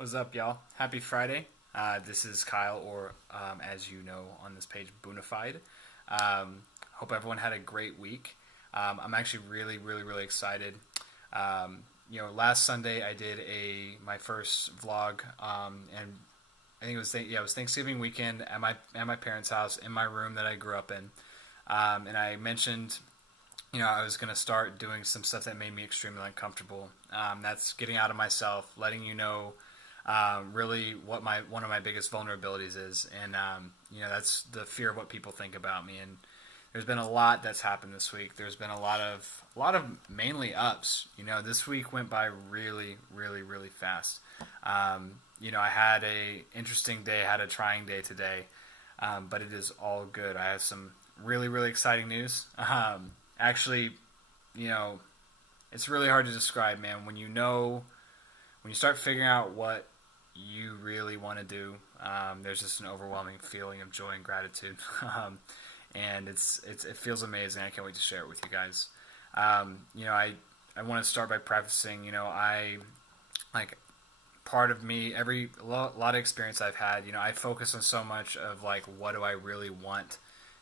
What's up, y'all? Happy Friday. This is Kyle, or as you know on this page, BoonaFide. Hope everyone had a great week. I'm actually really excited. Last Sunday I did my first vlog, and I think it was Thanksgiving weekend at my parents' house in my room that I grew up in, and I mentioned I was going to start doing some stuff that made me extremely uncomfortable. That's getting out of myself, letting you know really what one of my biggest vulnerabilities is, and that's the fear of what people think about me. And there's been a lot that's happened this week. There's been a lot of mainly ups. This week went by really fast. I had a interesting day, had a trying day today, but it is all good. I have some really exciting news. Actually, it's really hard to describe, man. When you start figuring out what you really want to do, there's just an overwhelming feeling of joy and gratitude, and it feels amazing. I can't wait to share it with you guys. I want to start by prefacing, I like part of me, a lot of experience I've had. I focus on so much of like what do I really want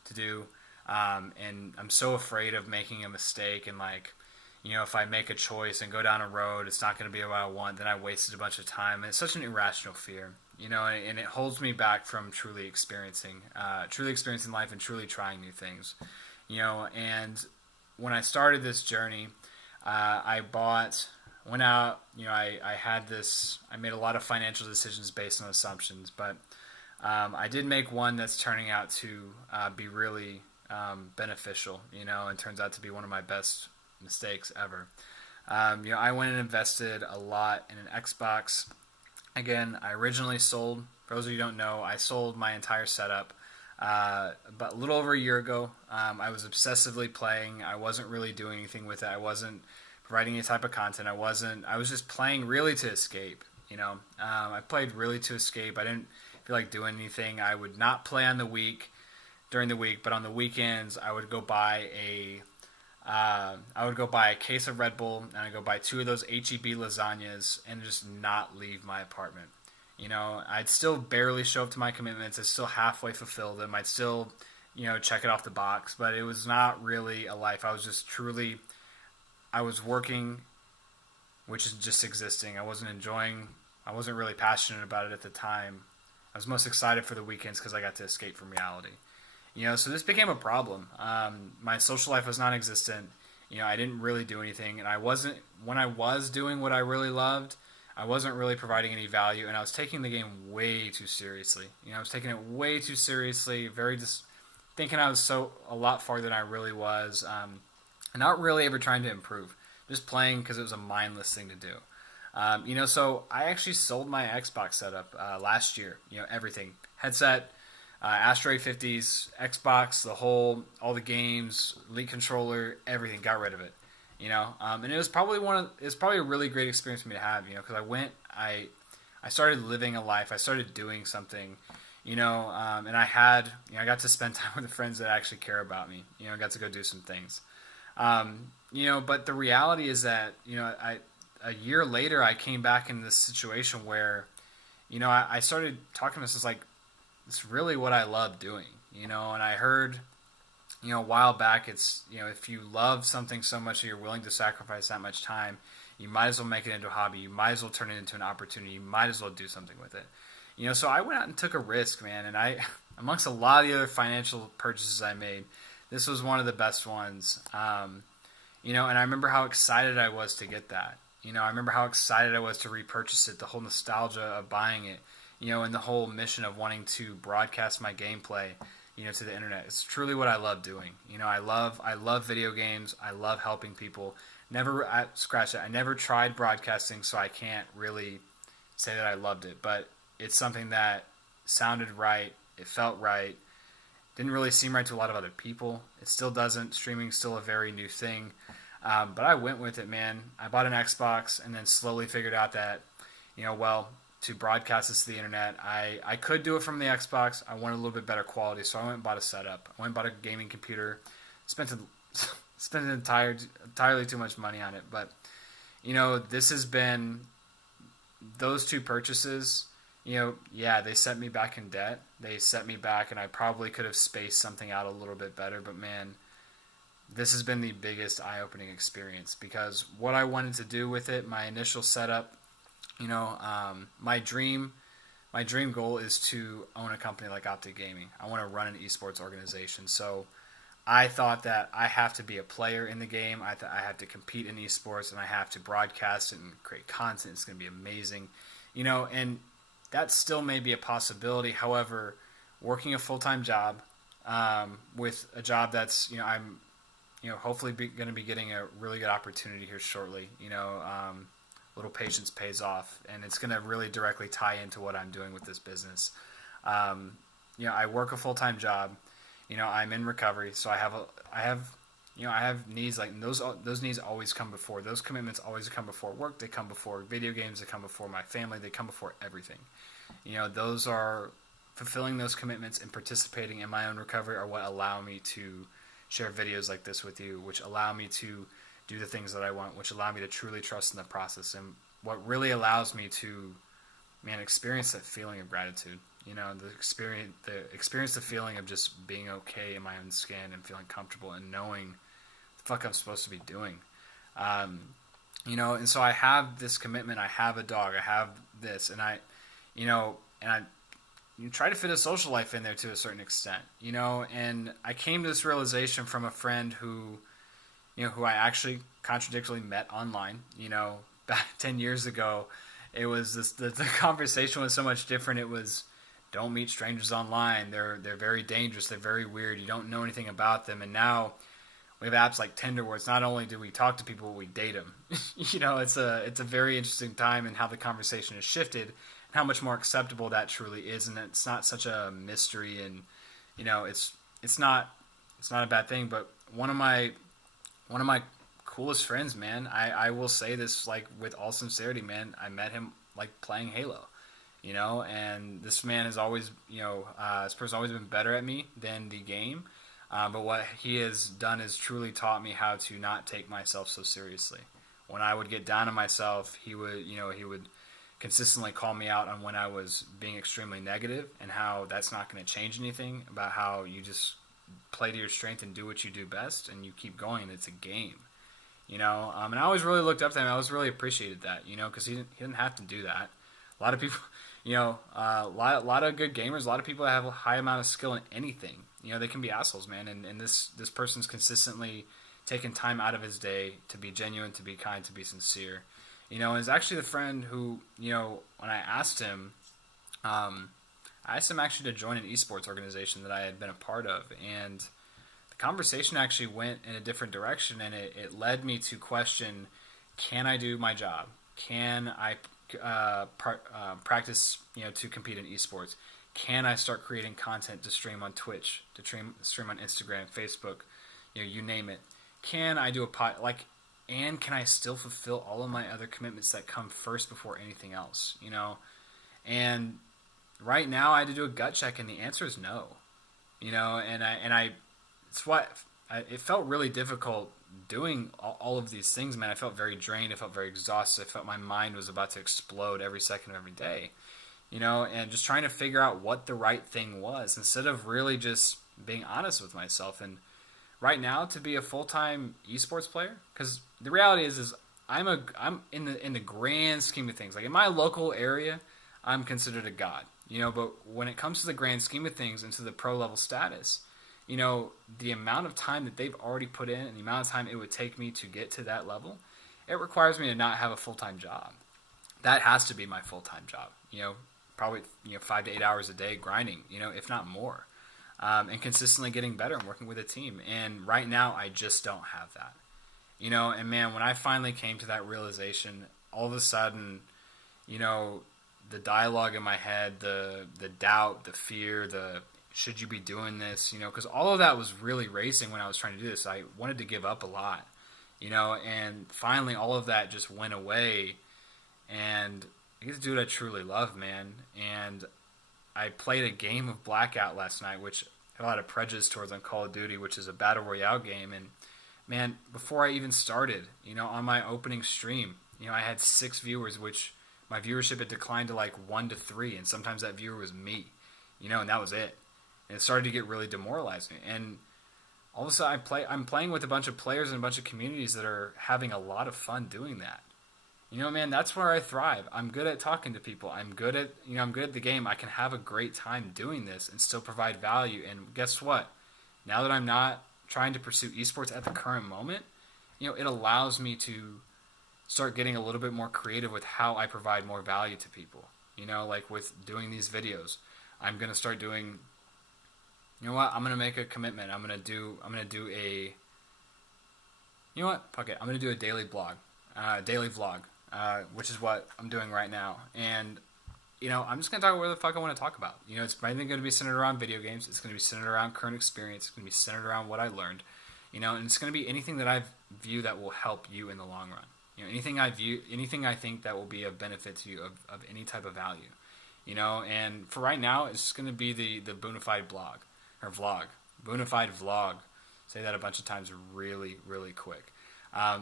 to do, and I'm so afraid of making a mistake and like. If I make a choice and go down a road, it's not going to be what I want, then I wasted a bunch of time. And it's such an irrational fear, and it holds me back from truly experiencing life and truly trying new things, and when I started this journey, I went out, I made a lot of financial decisions based on assumptions, but I did make one that's turning out to be really beneficial, and turns out to be one of my best mistakes ever. I went and invested a lot in an Xbox. Again, I originally sold, for those of you who don't know, I sold my entire setup about a little over a year ago. I was obsessively playing. I wasn't really doing anything with it. I wasn't providing any type of content. I was just playing really to escape. I played really to escape. I didn't feel like doing anything. I would not play during the week, but on the weekends I would go buy a case of Red Bull, and I'd go buy 2 of those HEB lasagnas and just not leave my apartment. I'd still barely show up to my commitments. I'd still halfway fulfill them. I'd still, check it off the box, but it was not really a life. I was working, which is just existing. I wasn't really passionate about it at the time. I was most excited for the weekends because I got to escape from reality. So this became a problem. My social life was non-existent. I didn't really do anything, and when I was doing what I really loved, I wasn't really providing any value, and I was taking the game way too seriously. I was taking it way too seriously, thinking I was a lot farther than I really was, and not really ever trying to improve, just playing because it was a mindless thing to do. So I actually sold my Xbox setup last year. Everything, headset, Astro 50s, Xbox, all the games, Elite controller, everything, got rid of it. And it was probably a really great experience for me to have, because I started living a life, I started doing something, and I got to spend time with the friends that actually care about me, I got to go do some things. But the reality is that, a year later, I came back in this situation where, I started talking to myself like, it's really what I love doing, and I heard, a while back, it's, if you love something so much that you're willing to sacrifice that much time, you might as well make it into a hobby. You might as well turn it into an opportunity. You might as well do something with it. So I went out and took a risk, man. And amongst a lot of the other financial purchases I made, this was one of the best ones. And I remember how excited I was to get that. I remember how excited I was to repurchase it, the whole nostalgia of buying it. And the whole mission of wanting to broadcast my gameplay, to the internet. It's truly what I love doing. I love video games. I love helping people. I never tried broadcasting, so I can't really say that I loved it. But it's something that sounded right. It felt right. Didn't really seem right to a lot of other people. It still doesn't. Streaming's still a very new thing. But I went with it, man. I bought an Xbox and then slowly figured out that, to broadcast this to the internet, I could do it from the Xbox. I wanted a little bit better quality, so I went and bought a setup. I went and bought a gaming computer. Spent entirely too much money on it, but this has been those two purchases, yeah, they set me back in debt. They set me back, and I probably could have spaced something out a little bit better. But man, this has been the biggest eye-opening experience because what I wanted to do with it, my initial setup, my dream goal is to own a company like Optic Gaming. I want to run an esports organization. So I thought that I have to be a player in the game. I have to compete in esports, and I have to broadcast it and create content. It's going to be amazing, and that still may be a possibility. However, working a full-time job with a job that's, I'm, hopefully going to be getting a really good opportunity here shortly. Little patience pays off, and it's going to really directly tie into what I'm doing with this business. I work a full-time job. I'm in recovery, so I have needs like those needs always come before those commitments. Always come before work. They come before video games. They come before my family. They come before everything. Those are fulfilling those commitments and participating in my own recovery are what allow me to share videos like this with you, which allow me to do the things that I want, which allow me to truly trust in the process, and what really allows me to, experience that feeling of gratitude. The feeling of just being okay in my own skin and feeling comfortable and knowing the fuck I'm supposed to be doing. And so I have this commitment. I have a dog. I have this, and you try to fit a social life in there to a certain extent, and I came to this realization from a friend who I actually contradictorily met online, back 10 years ago. It was the conversation was so much different. It was, don't meet strangers online. They're very dangerous. They're very weird. You don't know anything about them. And now we have apps like Tinder where it's not only do we talk to people, we date them. It's a very interesting time in how the conversation has shifted and how much more acceptable that truly is. And it's not such a mystery, and it's not a bad thing. But one of my coolest friends, man, I will say this like with all sincerity, man, I met him like playing Halo. And this man has always, this person's always been better at me than the game. But what he has done is truly taught me how to not take myself so seriously. When I would get down on myself, he would consistently call me out on when I was being extremely negative and how that's not going to change anything, about how you just play to your strength and do what you do best and you keep going. It's a game, and I always really looked up to him. I always really appreciated that, because he didn't have to do that. A lot of people, a lot of good gamers, a lot of people that have a high amount of skill in anything, they can be assholes, man. And this person's consistently taken time out of his day to be genuine, to be kind, to be sincere. And it's actually the friend who, when I asked him actually to join an esports organization that I had been a part of. And the conversation actually went in a different direction, and it led me to question, can I do my job? Can I practice, to compete in esports? Can I start creating content to stream on Twitch, to stream on Instagram, Facebook, you name it? Can I do and can I still fulfill all of my other commitments that come first before anything else? And right now I had to do a gut check, and the answer is no. It's what it felt really difficult doing all of these things, man. I felt very drained. I felt very exhausted. I felt my mind was about to explode every second of every day, and just trying to figure out what the right thing was instead of really just being honest with myself. And right now, to be a full-time esports player, because the reality is I'm in the grand scheme of things, like in my local area, I'm considered a god, but when it comes to the grand scheme of things and to the pro level status, the amount of time that they've already put in and the amount of time it would take me to get to that level, it requires me to not have a full-time job. That has to be my full-time job, probably 5 to 8 hours a day grinding, if not more, and consistently getting better and working with a team. And right now I just don't have that, and man, when I finally came to that realization, all of a sudden, the dialogue in my head, the doubt, the fear, the should you be doing this, because all of that was really racing when I was trying to do this. I wanted to give up a lot, and finally all of that just went away, and I get to do what I truly love, man. And I played a game of Blackout last night, which I have a lot of prejudice towards on Call of Duty, which is a battle royale game. And man, before I even started, on my opening stream, I had 6 viewers, which my viewership had declined to like 1 to 3, and sometimes that viewer was me, and that was it. And it started to get really demoralizing. And all of a sudden, I'm playing with a bunch of players and a bunch of communities that are having a lot of fun doing that. Man, that's where I thrive. I'm good at talking to people. I'm good at the game. I can have a great time doing this and still provide value. And guess what? Now that I'm not trying to pursue esports at the current moment, it allows me to start getting a little bit more creative with how I provide more value to people. Like with doing these videos, I'm going to start doing, I'm going to make a commitment. I'm going to do a, fuck it. I'm going to do a daily vlog, which is what I'm doing right now. And, I'm just going to talk about whatever the fuck I want to talk about. It's mainly going to be centered around video games. It's going to be centered around current experience. It's going to be centered around what I learned, and it's going to be anything that I view that will help you in the long run. Anything I think that will be of benefit to you of any type of value, and for right now, it's going to be the BoonaFide vlog. BoonaFide vlog. Say that a bunch of times really, really quick.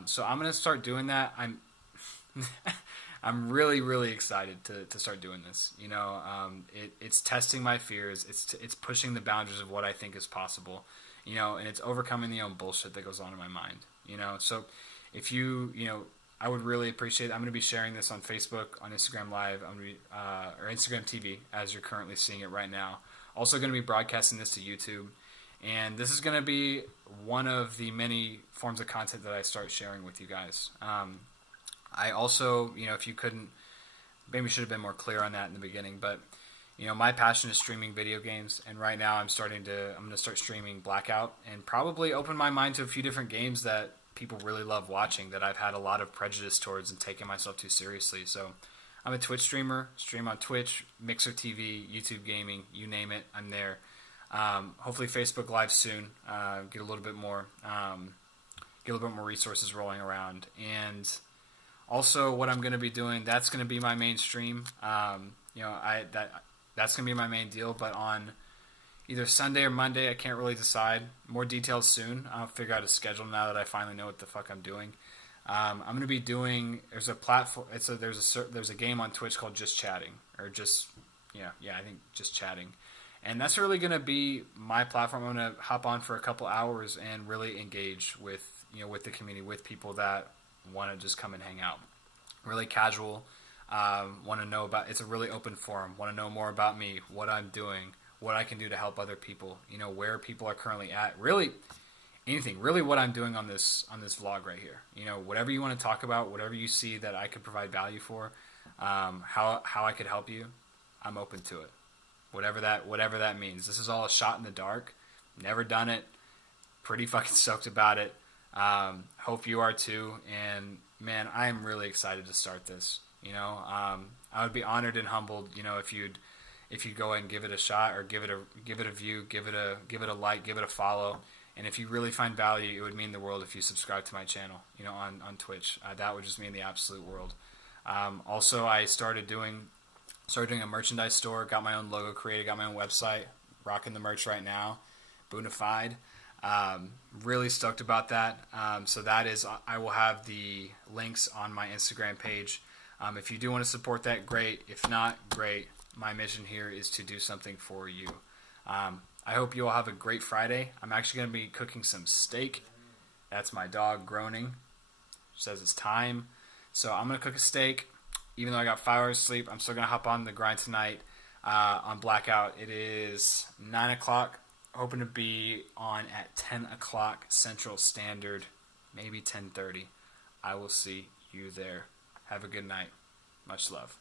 So I'm going to start doing that. I'm really, really excited to start doing this. It's testing my fears. It's pushing the boundaries of what I think is possible, and it's overcoming the own bullshit that goes on in my mind, So if I would really appreciate it. I'm going to be sharing this on Facebook, on Instagram Live, or Instagram TV, as you're currently seeing it right now. Also going to be broadcasting this to YouTube. And this is going to be one of the many forms of content that I start sharing with you guys. I also, if you couldn't, maybe should have been more clear on that in the beginning, but, my passion is streaming video games. And right now I'm going to start streaming Blackout and probably open my mind to a few different games that people really love watching that I've had a lot of prejudice towards and taken myself too seriously. So I'm a Twitch streamer, stream on Twitch, Mixer TV, YouTube Gaming, you name it, I'm there. Hopefully Facebook Live soon. Get a little bit more resources rolling around. And also what I'm going to be doing, that's going to be my main stream. That's going to be my main deal, but on either Sunday or Monday, I can't really decide. More details soon. I'll figure out a schedule now that I finally know what the fuck I'm doing. I'm going to be doing. There's a platform. There's a game on Twitch called Just Chatting, or just I think Just Chatting, and that's really going to be my platform. I'm going to hop on for a couple hours and really engage with the community, with people that want to just come and hang out. Really casual. Want to know about. It's a really open forum. Want to know more about me, what I'm doing, what I can do to help other people, where people are currently at, really anything, really what I'm doing on this vlog right here. Whatever you want to talk about, whatever you see that I could provide value for, how I could help you, I'm open to it. Whatever that means. This is all a shot in the dark. Never done it. Pretty fucking stoked about it. Hope you are too. And man, I am really excited to start this. I would be honored and humbled, if you go ahead and give it a shot, or give it a view, give it a like, give it a follow, and if you really find value, it would mean the world if you subscribe to my channel, on Twitch. That would just mean the absolute world. Also, I started doing a merchandise store, got my own logo created, got my own website, rocking the merch right now, BoonaFide. Really stoked about that. So that is, I will have the links on my Instagram page. If you do want to support that, great. If not, great. My mission here is to do something for you. I hope you all have a great Friday. I'm actually going to be cooking some steak. That's my dog groaning. Says it's time. So I'm going to cook a steak. Even though I got 5 hours of sleep, I'm still going to hop on the grind tonight on Blackout. It is 9 o'clock. Hoping to be on at 10 o'clock Central Standard, maybe 10:30. I will see you there. Have a good night. Much love.